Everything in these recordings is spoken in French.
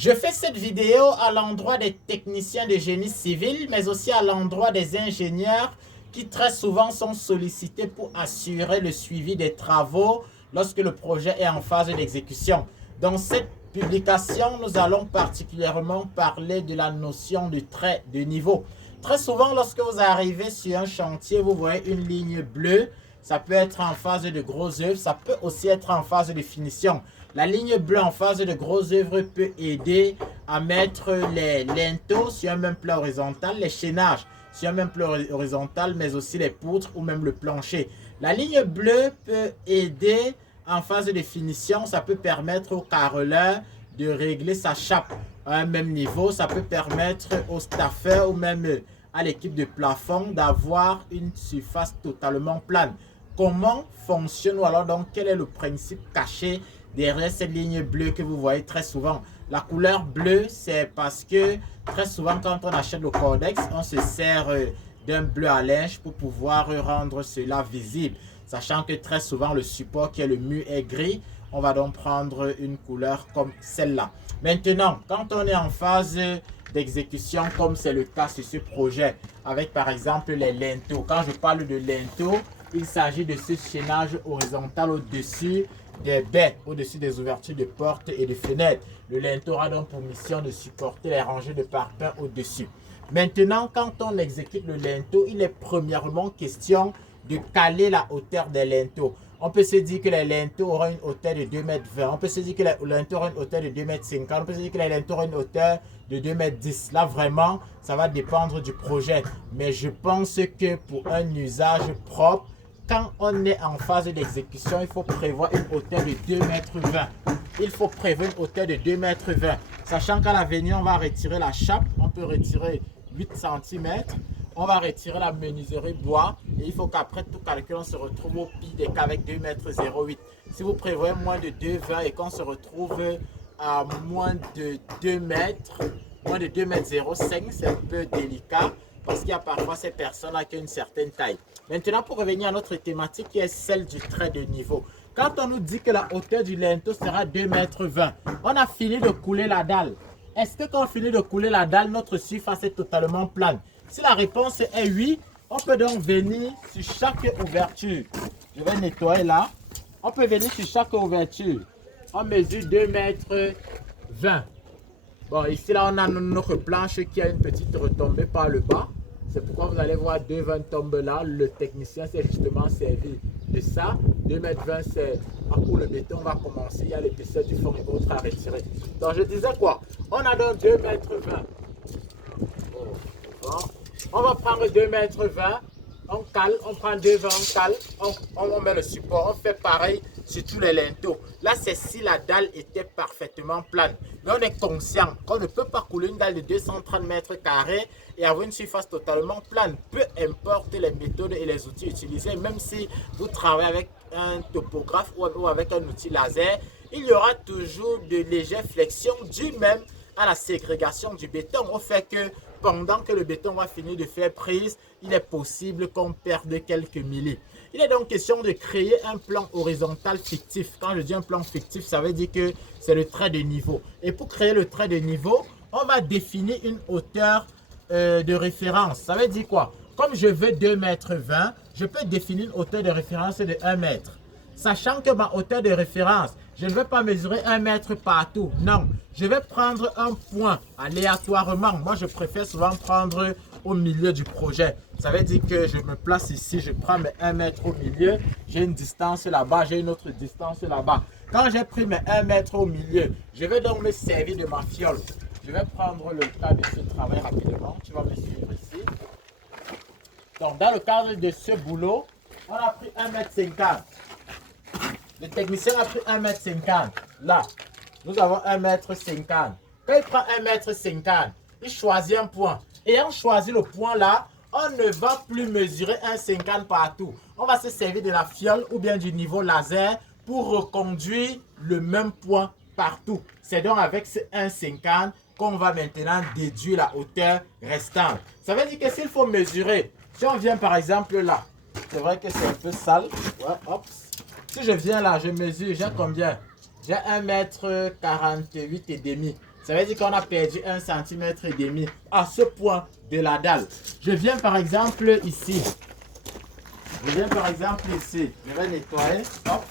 Je fais cette vidéo à l'endroit des techniciens de génie civil, mais aussi à l'endroit des ingénieurs qui très souvent sont sollicités pour assurer le suivi des travaux lorsque le projet est en phase d'exécution. Dans cette publication, nous allons particulièrement parler de la notion de trait de niveau. Très souvent, lorsque vous arrivez sur un chantier, vous voyez une ligne bleue. Ça peut être en phase de gros œuvres, ça peut aussi être en phase de finition. La ligne bleue en phase de gros œuvres peut aider à mettre les linteaux sur un même plan horizontal, les chaînages sur un même plan horizontal, mais aussi les poutres ou même le plancher. La ligne bleue peut aider en phase de finition, ça peut permettre au carreleur de régler sa chape à un même niveau. Ça peut permettre au staffeur ou même à l'équipe de plafond d'avoir une surface totalement plane. Comment fonctionne ou alors donc quel est le principe caché derrière cette ligne bleue que vous voyez très souvent? La couleur bleue, c'est parce que très souvent quand on achète le cordex, on se sert d'un bleu à linge pour pouvoir rendre cela visible. Sachant que très souvent le support qui est le mur est gris, on va donc prendre une couleur comme celle-là. Maintenant, quand on est en phase d'exécution, comme c'est le cas sur ce projet, avec par exemple les linteaux. Quand je parle de linteaux, il s'agit de ce chaînage horizontal au-dessus des baies, au-dessus des ouvertures de portes et de fenêtres. Le linteau aura donc pour mission de supporter les rangées de parpaings au-dessus. Maintenant, quand on exécute le linteau, il est premièrement question de caler la hauteur des linteaux. On peut se dire que les linteaux auront une hauteur de 2,20 m. On peut se dire que les linteaux auront une hauteur de 2,50 m. On peut se dire que les linteaux auront une hauteur de 2,10 m. Là, vraiment, ça va dépendre du projet. Mais je pense que pour un usage propre, quand on est en phase d'exécution, il faut prévoir une hauteur de 2,20 m. Il faut prévoir une hauteur de 2,20 m. Sachant qu'à l'avenir, on va retirer la chape. On peut retirer 8 cm. On va retirer la menuiserie bois et il faut qu'après tout calcul, on se retrouve au pire des cas avec 2,08 m. Si vous prévoyez moins de 2,20 m et qu'on se retrouve à moins de 2 mètres, moins de 2,05 m, c'est un peu délicat parce qu'il y a parfois ces personnes-là qui ont une certaine taille. Maintenant, pour revenir à notre thématique qui est celle du trait de niveau. Quand on nous dit que la hauteur du linteau sera 2,20 m, on a fini de couler la dalle. Est-ce que quand on finit de couler la dalle, notre surface est totalement plane? Si la réponse est oui, on peut donc venir sur chaque ouverture. Je vais nettoyer là. On peut venir sur chaque ouverture. On mesure 2,20 m. Bon, ici là, on a notre planche qui a une petite retombée par le bas. C'est pourquoi vous allez voir 2,20 m tombe là. Le technicien s'est justement servi de ça. 2,20 m, c'est à coup le béton va commencer. Il y a l'épaisseur du fond et autres à retirer. Donc je disais quoi? On a donc 2,20 m. On va prendre 2,20 m, on cale, on prend 2,20 m, on cale, on met le support, on fait pareil sur tous les linteaux. Là, c'est si la dalle était parfaitement plane. Mais on est conscient qu'on ne peut pas couler une dalle de 230 mètres carrés et avoir une surface totalement plane. Peu importe les méthodes et les outils utilisés, même si vous travaillez avec un topographe ou avec un outil laser, il y aura toujours de légères flexions dues même à la ségrégation du béton, au fait que pendant que le béton va finir de faire prise, il est possible qu'on perde quelques millis. Il est donc question de créer un plan horizontal fictif. Quand je dis un plan fictif, ça veut dire que c'est le trait de niveau. Et pour créer le trait de niveau, on va définir une hauteur de référence. Ça veut dire quoi? Comme je veux 2,20 m, je peux définir une hauteur de référence de 1 m. Sachant que ma hauteur de référence, je ne vais pas mesurer 1 mètre partout. Non, je vais prendre un point aléatoirement. Moi, je préfère souvent prendre au milieu du projet. Ça veut dire que je me place ici, je prends mes 1 mètre au milieu. J'ai une distance là-bas, j'ai une autre distance là-bas. Quand j'ai pris mes 1 mètre au milieu, je vais donc me servir de ma fiole. Je vais prendre le cas de ce travail rapidement. Tu vas me suivre ici. Donc, dans le cadre de ce boulot, on a pris 1,50 m. Le technicien a pris 1,50 m. Là, nous avons 1,50 m. Quand il prend 1,50 m, il choisit un point. Ayant choisi le point là, on ne va plus mesurer 1,50 m partout. On va se servir de la fiole ou bien du niveau laser pour reconduire le même point partout. C'est donc avec ce 1,50 m qu'on va maintenant déduire la hauteur restante. Ça veut dire que s'il faut mesurer, si on vient par exemple là, c'est vrai que c'est un peu sale. Ouais, hop. Si je viens là, je mesure, j'ai combien? J'ai 1,48 m et demi. Ça veut dire qu'on a perdu 1,5 cm à ce point de la dalle. Je viens par exemple ici. Je vais nettoyer. Hop.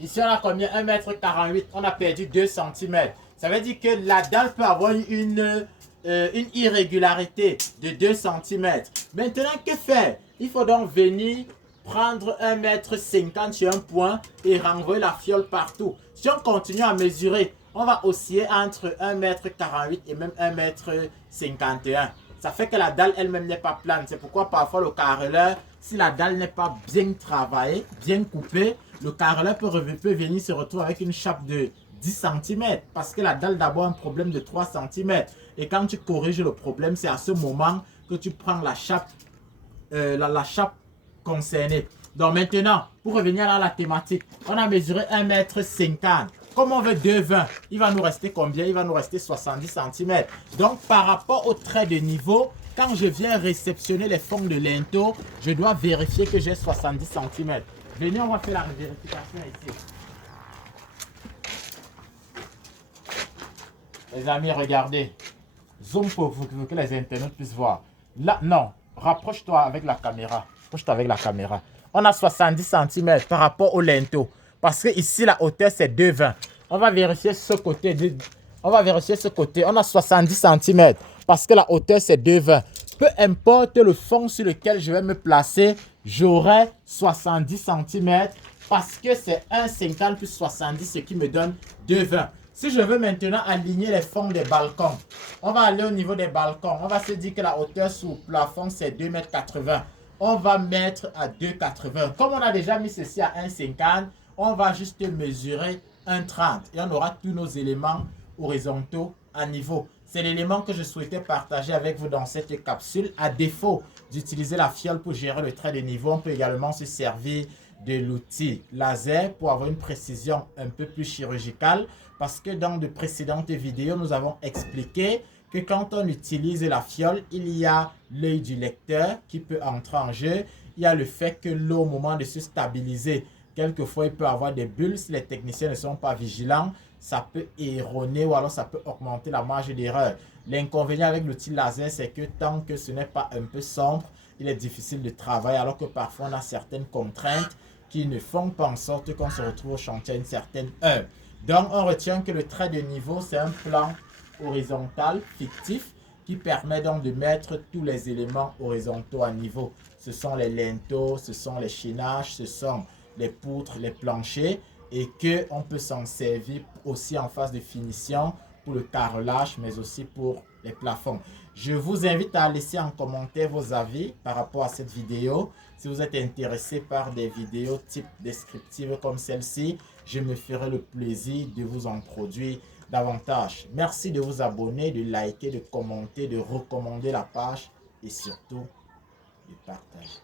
Ici, on a combien? 1,48 m. On a perdu 2 cm. Ça veut dire que la dalle peut avoir une irrégularité de 2 cm. Maintenant, que faire? Il faut donc venir prendre 1,50 m sur un point et renvoyer la fiole partout. Si on continue à mesurer, on va osciller entre 1,48 m et même 1,51 m. Ça fait que la dalle elle-même n'est pas plane. C'est pourquoi parfois le carreleur, si la dalle n'est pas bien travaillée, bien coupée, le carreleur peut venir se retrouver avec une chape de 10 cm. Parce que la dalle d'abord a un problème de 3 cm. Et quand tu corriges le problème, c'est à ce moment que tu prends la chape, la chape concernée. Donc maintenant, pour revenir à la thématique, on a mesuré 1,50 m. Comme on veut 2,20, il va nous rester combien? Il va nous rester 70 cm. Donc, par rapport au trait de niveau, quand je viens réceptionner les fonds de linteau, je dois vérifier que j'ai 70 cm. Venez, on va faire la vérification ici. Les amis, regardez. Zoom pour vous, que les internautes puissent voir. Là, non. Rapproche-toi avec la caméra. Rapproche-toi avec la caméra. On a 70 cm par rapport au linteau. Parce que ici, la hauteur, c'est 2,20. On va vérifier ce côté. On va vérifier ce côté. On a 70 cm. Parce que la hauteur, c'est 2,20. Peu importe le fond sur lequel je vais me placer, j'aurai 70 cm. Parce que c'est 1,50 plus 70, ce qui me donne 2,20. Si je veux maintenant aligner les fonds des balcons, on va aller au niveau des balcons. On va se dire que la hauteur sous plafond, c'est 2,80 m. On va mettre à 2,80 m. Comme on a déjà mis ceci à 1,50 m, on va juste mesurer 1,30 m. Et on aura tous nos éléments horizontaux à niveau. C'est l'élément que je souhaitais partager avec vous dans cette capsule. À défaut d'utiliser la fiole pour gérer le trait de niveau, on peut également se servir de l'outil laser pour avoir une précision un peu plus chirurgicale. Parce que dans de précédentes vidéos, nous avons expliqué que quand on utilise la fiole, il y a l'œil du lecteur qui peut entrer en jeu. Il y a le fait que l'eau, au moment de se stabiliser, quelquefois il peut avoir des bulles. Si les techniciens ne sont pas vigilants, ça peut erroner ou alors ça peut augmenter la marge d'erreur. L'inconvénient avec l'outil laser, c'est que tant que ce n'est pas un peu sombre, il est difficile de travailler, alors que parfois on a certaines contraintes qui ne font pas en sorte qu'on se retrouve au chantier à une certaine heure. Donc, on retient que le trait de niveau, c'est un plan horizontal fictif qui permet donc de mettre tous les éléments horizontaux à niveau. Ce sont les linteaux, ce sont les chaînages, ce sont les poutres, les planchers et qu'on peut s'en servir aussi en phase de finition pour le carrelage, mais aussi pour les plafonds. Je vous invite à laisser en commentaire vos avis par rapport à cette vidéo. Si vous êtes intéressé par des vidéos type descriptives comme celle-ci, je me ferai le plaisir de vous en produire davantage. Merci de vous abonner, de liker, de commenter, de recommander la page et surtout de partager.